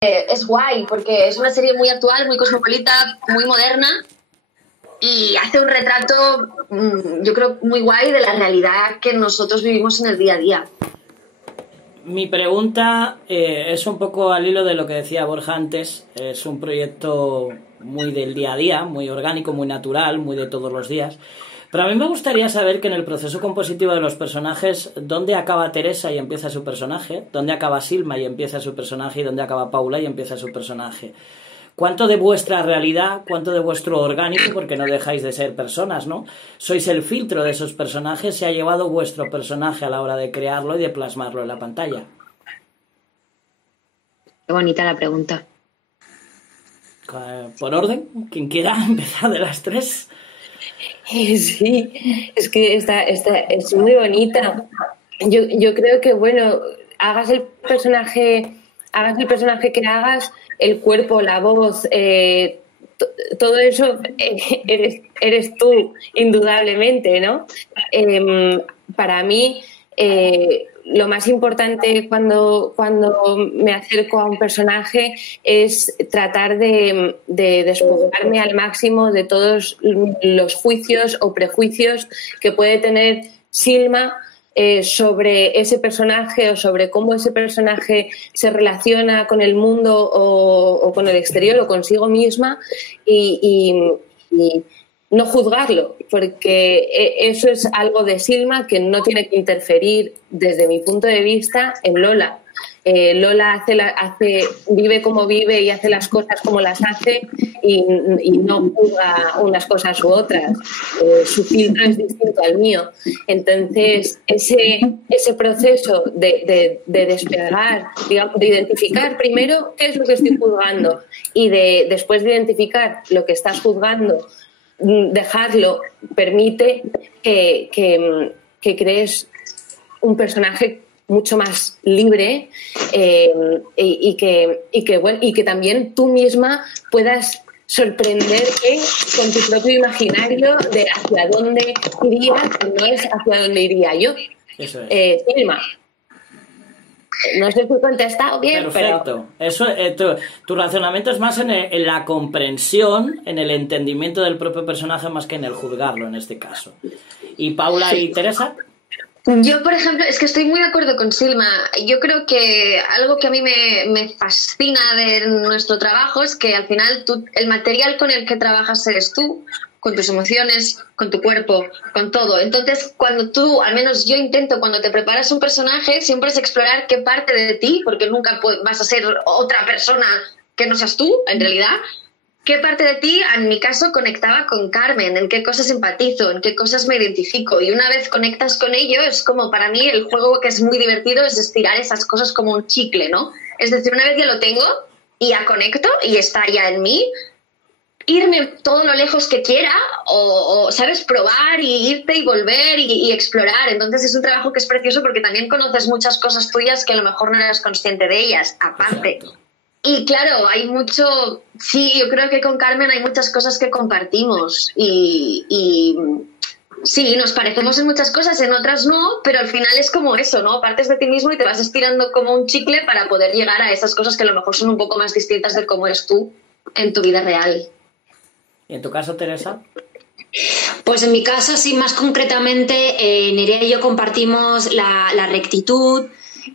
es guay porque es una serie muy actual, muy cosmopolita, muy moderna y hace un retrato, yo creo, muy guay de la realidad que nosotros vivimos en el día a día. Mi pregunta es un poco al hilo de lo que decía Borja antes. Es un proyecto muy del día a día, muy orgánico, muy natural, muy de todos los días. Pero a mí me gustaría saber que en el proceso compositivo de los personajes, ¿dónde acaba Teresa y empieza su personaje? ¿Dónde acaba Silma y empieza su personaje? ¿Y dónde acaba Paula y empieza su personaje? ¿Cuánto de vuestra realidad, cuánto de vuestro orgánico, porque no dejáis de ser personas, ¿no? Sois el filtro de esos personajes, se ha llevado vuestro personaje a la hora de crearlo y de plasmarlo en la pantalla? Qué bonita la pregunta. Por orden, quien quiera empezar de las tres. Sí, es que esta es muy bonita. Yo creo que, bueno, hagas el personaje que hagas, el cuerpo, la voz, todo eso eres tú, indudablemente, ¿no? Para mí, lo más importante cuando me acerco a un personaje es tratar de despojarme al máximo de todos los juicios o prejuicios que puede tener Silma sobre ese personaje o sobre cómo ese personaje se relaciona con el mundo o con el exterior o consigo misma y no juzgarlo, porque eso es algo de Silma que no tiene que interferir desde mi punto de vista en Lola. Lola vive como vive y hace las cosas como las hace y no juzga unas cosas u otras. Su filtro es distinto al mío. Entonces, ese proceso de despegar, digamos, de identificar primero qué es lo que estoy juzgando y después de identificar lo que estás juzgando, dejarlo permite que crees un personaje mucho más libre y que también tú misma puedas sorprenderte con tu propio imaginario de hacia dónde iría y no es hacia dónde iría yo. Eso es. Silma. No sé si he contestado bien. Perfecto. Pero... Eso, tu razonamiento es más en la comprensión, en el entendimiento del propio personaje más que en el juzgarlo en este caso. ¿Y Paula y Teresa? Yo, por ejemplo, es que estoy muy de acuerdo con Silma. Yo creo que algo que a mí me fascina de nuestro trabajo es que al final el material con el que trabajas eres tú, con tus emociones, con tu cuerpo, con todo. Entonces, cuando tú, al menos yo intento, cuando te preparas un personaje, siempre es explorar qué parte de ti, porque nunca vas a ser otra persona que no seas tú, en realidad. ¿Qué parte de ti, en mi caso, conectaba con Carmen? ¿En qué cosas empatizo? ¿En qué cosas me identifico? Y una vez conectas con ello, es como para mí el juego que es muy divertido es estirar esas cosas como un chicle, ¿no? Es decir, una vez ya lo tengo y ya conecto y está ya en mí, irme todo lo lejos que quiera o ¿sabes? Probar y irte y volver y explorar. Entonces es un trabajo que es precioso porque también conoces muchas cosas tuyas que a lo mejor no eras consciente de ellas, aparte. Exacto. Y claro, hay mucho... Sí, yo creo que con Carmen hay muchas cosas que compartimos y sí, nos parecemos en muchas cosas, en otras no, pero al final es como eso, ¿no? Partes de ti mismo y te vas estirando como un chicle para poder llegar a esas cosas que a lo mejor son un poco más distintas de cómo eres tú en tu vida real. ¿Y en tu caso, Teresa? Pues en mi caso, sí, más concretamente, Nerea y yo compartimos la rectitud,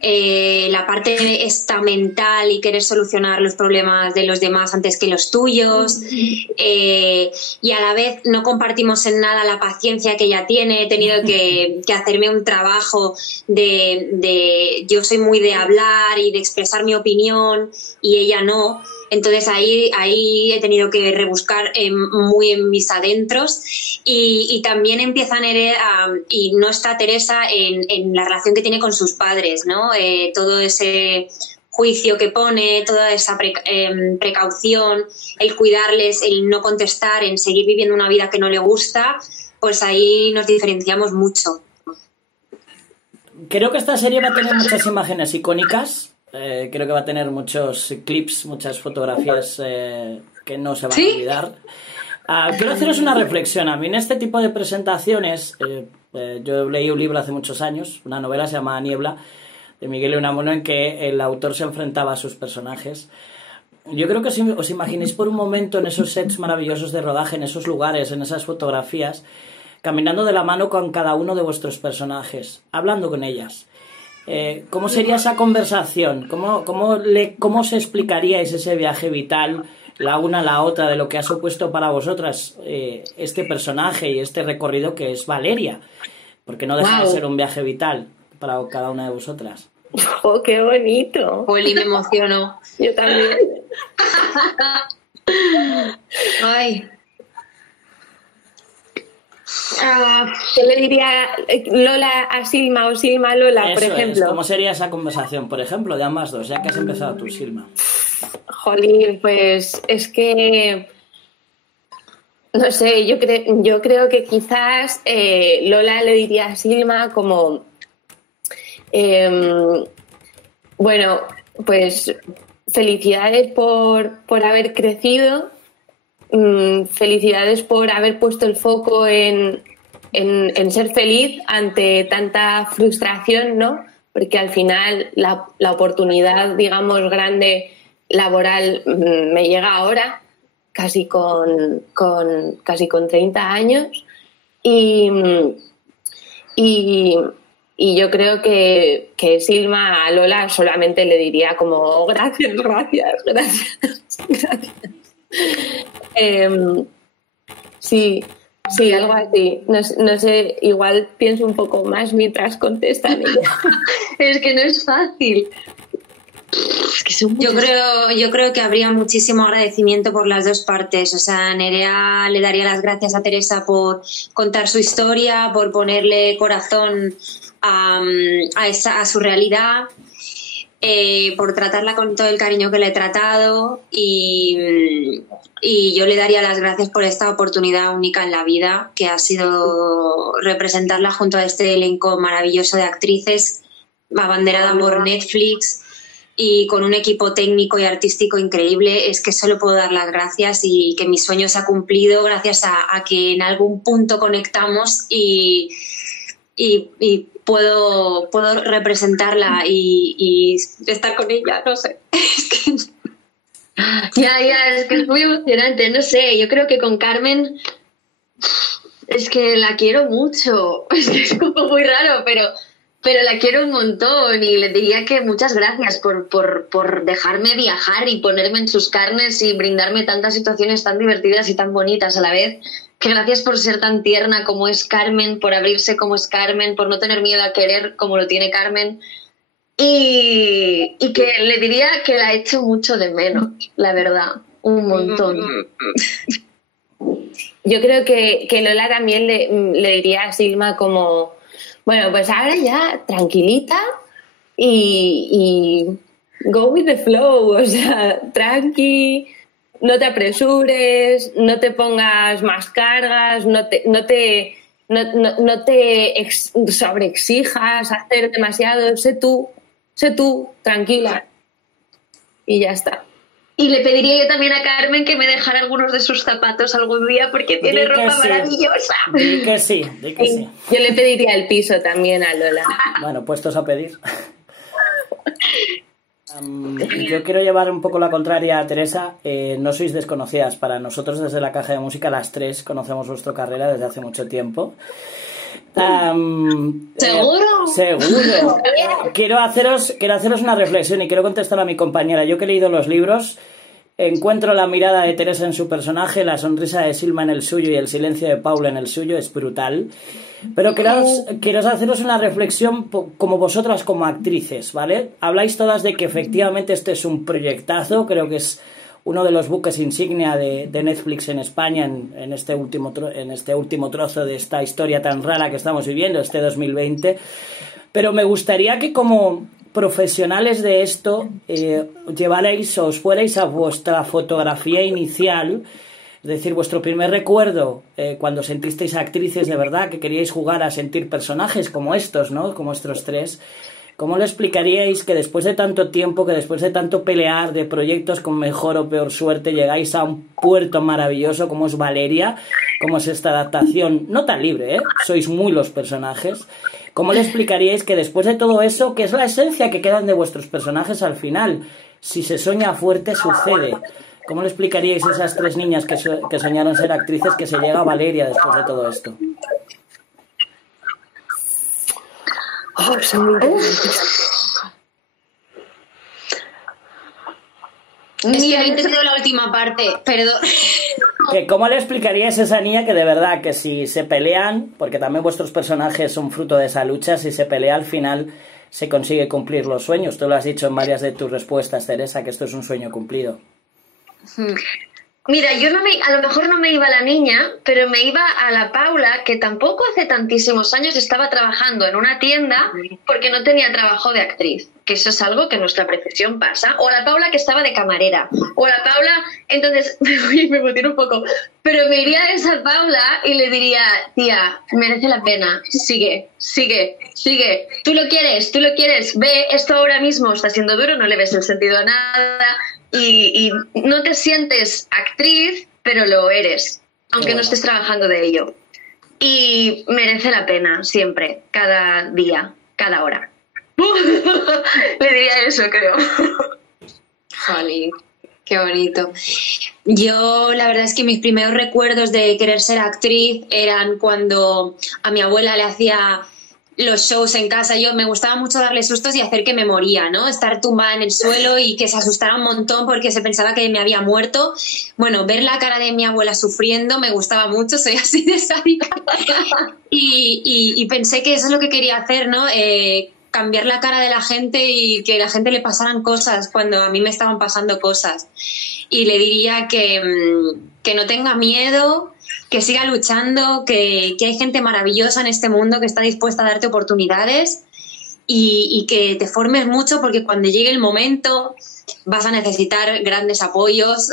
la parte esta mental y querer solucionar los problemas de los demás antes que los tuyos, y a la vez no compartimos en nada la paciencia que ella tiene. He tenido que hacerme un trabajo yo soy muy de hablar y de expresar mi opinión y ella no. Entonces ahí he tenido que rebuscar muy en mis adentros y también empieza Nerea y no está Teresa en la relación que tiene con sus padres, ¿no? Todo ese juicio que pone, toda esa precaución, el cuidarles, el no contestar, en seguir viviendo una vida que no le gusta, pues ahí nos diferenciamos mucho. Creo que esta serie va a tener muchas imágenes icónicas. Creo que va a tener muchos clips, muchas fotografías que no se van a olvidar. Quiero haceros una reflexión. A mí en este tipo de presentaciones, yo leí un libro hace muchos años, una novela se llama Niebla, de Miguel de Unamuno, en que el autor se enfrentaba a sus personajes. yo creo que si os imaginéis por un momento en esos sets maravillosos de rodaje, en esos lugares, en esas fotografías, caminando de la mano con cada uno de vuestros personajes, hablando con ellas. ¿Cómo sería esa conversación? ¿Cómo os explicaríais ese viaje vital, la una a la otra, de lo que ha supuesto para vosotras este personaje y este recorrido que es Valeria? Porque no deja de ser un viaje vital para cada una de vosotras. ¡Oh, qué bonito! Poli, me emociono. Yo también. Ay. ¿Qué le diría Lola a Silma o Silma a Lola, por ejemplo? ¿Cómo sería esa conversación, por ejemplo, de ambas dos, ya que has empezado tú, Silma? Jolín, pues es que... No sé, yo creo que quizás Lola le diría a Silma como... bueno, pues felicidades por haber crecido. Felicidades por haber puesto el foco en ser feliz ante tanta frustración, ¿no? Porque al final la oportunidad, digamos, grande laboral me llega ahora, casi con 30 años. Y yo creo que Silma a Lola solamente le diría como gracias. Sí, algo así. No sé, igual pienso un poco más mientras contestan ella. Es que no es fácil. Es que yo creo que habría muchísimo agradecimiento por las dos partes. O sea, Nerea le daría las gracias a Teresa por contar su historia, por ponerle corazón a su realidad. Por tratarla con todo el cariño que le he tratado y yo le daría las gracias por esta oportunidad única en la vida que ha sido representarla junto a este elenco maravilloso de actrices abanderada por Netflix y con un equipo técnico y artístico increíble. Es que solo puedo dar las gracias y que mi sueño se ha cumplido gracias a que en algún punto conectamos y puedo representarla y estar con ella, no sé. Es que es muy emocionante, no sé, yo creo que con Carmen es que la quiero mucho, es que es como muy raro, pero la quiero un montón y le diría que muchas gracias por dejarme viajar y ponerme en sus carnes y brindarme tantas situaciones tan divertidas y tan bonitas a la vez. Que gracias por ser tan tierna como es Carmen, por abrirse como es Carmen, por no tener miedo a querer como lo tiene Carmen. Y que le diría que la echo mucho de menos, la verdad, un montón. Yo creo que Lola también le diría a Silma como, bueno, pues ahora ya tranquilita y go with the flow, o sea, tranqui. No te apresures, no te pongas más cargas, no te sobreexijas hacer demasiado, sé tú, tranquila. Y ya está. Y le pediría yo también a Carmen que me dejara algunos de sus zapatos algún día porque tiene ropa maravillosa. Di que sí. Yo le pediría el piso también a Lola. Bueno, puestos a pedir. Yo quiero llevar un poco la contraria a Teresa. No sois desconocidas. Para nosotros, desde la Caja de Música, las tres conocemos vuestra carrera desde hace mucho tiempo. ¿Seguro? Seguro. Quiero haceros una reflexión y quiero contestar a mi compañera. Yo que he leído los libros, encuentro la mirada de Teresa en su personaje, la sonrisa de Silma en el suyo y el silencio de Paula en el suyo. Es brutal. Pero quiero haceros una reflexión como vosotras como actrices, ¿vale? Habláis todas de que efectivamente este es un proyectazo, creo que es uno de los buques insignia de Netflix en España en este último trozo de esta historia tan rara que estamos viviendo, este 2020. Pero me gustaría que como profesionales de esto llevarais o os fuerais a vuestra fotografía inicial. Es decir, vuestro primer recuerdo cuando sentisteis actrices de verdad, que queríais jugar a sentir personajes como estos, ¿no? Como estos tres. ¿Cómo le explicaríais que después de tanto tiempo, que después de tanto pelear de proyectos con mejor o peor suerte, llegáis a un puerto maravilloso como es Valeria, como es esta adaptación, no tan libre, sois muy los personajes? ¿Cómo le explicaríais que después de todo eso, que es la esencia que quedan de vuestros personajes al final, si se sueña fuerte, sucede. ¿Cómo le explicaríais a esas 3 niñas que soñaron ser actrices que se llega a Valeria después de todo esto? Son muy interesantes. Es que no he entendido la última parte, perdón. ¿Cómo le explicaríais a esa niña que de verdad que si se pelean, porque también vuestros personajes son fruto de esa lucha, si se pelea al final se consigue cumplir los sueños? Tú lo has dicho en varias de tus respuestas, Teresa, que esto es un sueño cumplido. Mira, yo a lo mejor no me iba a la niña, pero me iba a la Paula, que tampoco hace tantísimos años estaba trabajando en una tienda porque no tenía trabajo de actriz, que eso es algo que en nuestra profesión pasa, o la Paula que estaba de camarera, o la Paula, entonces, me emociono un poco, pero me iría a esa Paula y le diría, tía, merece la pena, sigue, tú lo quieres, ve, esto ahora mismo está siendo duro, no le ves el sentido a nada, y no te sientes actriz, pero lo eres, aunque no estés trabajando de ello. Y merece la pena siempre, cada día, cada hora. Le diría eso, creo. Jolín, qué bonito. Yo, la verdad es que mis primeros recuerdos de querer ser actriz eran cuando a mi abuela le hacía los shows en casa. Yo me gustaba mucho darle sustos y hacer que me moría, ¿no? Estar tumbada en el suelo y que se asustara un montón porque se pensaba que me había muerto. Bueno, ver la cara de mi abuela sufriendo me gustaba mucho, soy así de sádica. Y pensé que eso es lo que quería hacer, ¿no? Cambiar la cara de la gente y que a la gente le pasaran cosas cuando a mí me estaban pasando cosas. Y le diría que no tenga miedo, que siga luchando, que hay gente maravillosa en este mundo que está dispuesta a darte oportunidades y que te formes mucho porque cuando llegue el momento vas a necesitar grandes apoyos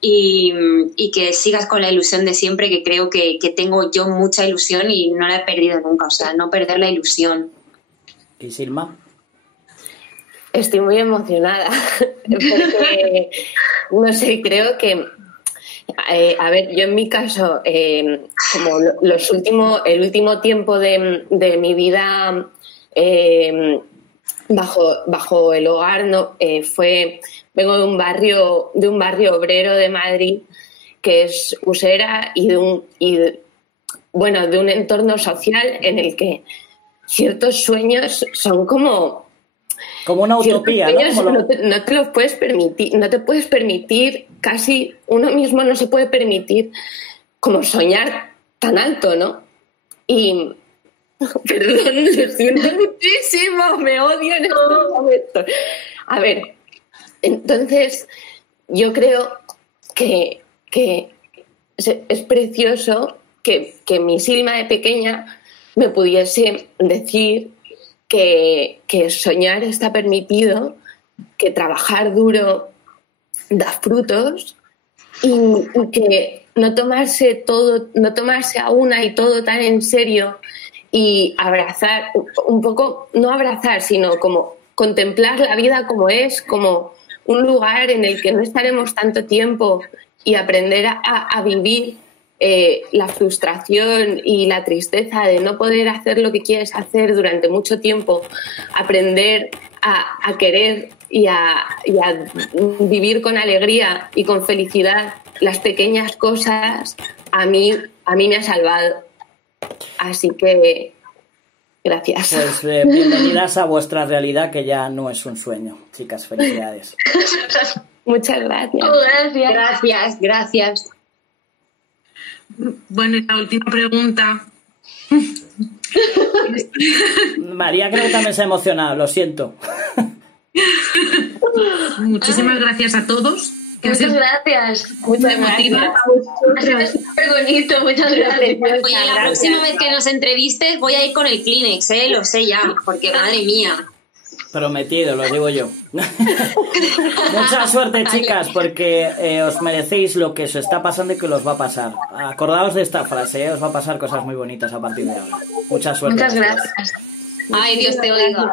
y que sigas con la ilusión de siempre, que creo que tengo yo mucha ilusión y no la he perdido nunca, o sea, no perder la ilusión. ¿Y Silma? Estoy muy emocionada porque, no sé, creo que a ver, yo en mi caso, como el último tiempo de mi vida bajo el hogar, ¿no? Vengo de un barrio obrero de Madrid que es Usera y de un entorno social en el que ciertos sueños son como una utopía, ¿no? No te los puedes permitir, no te puedes permitir, casi uno mismo no se puede permitir como soñar tan alto, ¿no? Y perdón, lo siento muchísimo, me odio en este momento. A ver, entonces yo creo que es precioso que mi Silma de pequeña me pudiese decir que soñar está permitido, que trabajar duro da frutos y que no tomarse a una y todo tan en serio y abrazar, un poco, no abrazar, sino como contemplar la vida como es, como un lugar en el que no estaremos tanto tiempo y aprender a vivir la frustración y la tristeza de no poder hacer lo que quieres hacer durante mucho tiempo, aprender a querer y a vivir con alegría y con felicidad las pequeñas cosas, a mí me ha salvado. Así que gracias. Pues bienvenidas a vuestra realidad, que ya no es un sueño. Chicas, felicidades. Muchas gracias. Gracias. Bueno, y la última pregunta. María creo que también se ha emocionado, lo siento. Muchísimas gracias a todos. Muchas gracias. Muchas gracias. Súper bonito, muchas gracias. Oye, la próxima vez que nos entrevistes voy a ir con el Kleenex, lo sé ya, porque madre mía. Prometido, lo digo yo. Mucha suerte, chicas, porque os merecéis lo que os está pasando y que os va a pasar. Acordaos de esta frase, os va a pasar cosas muy bonitas a partir de ahora. Mucha suerte. Muchas gracias. Ay, Dios te oiga.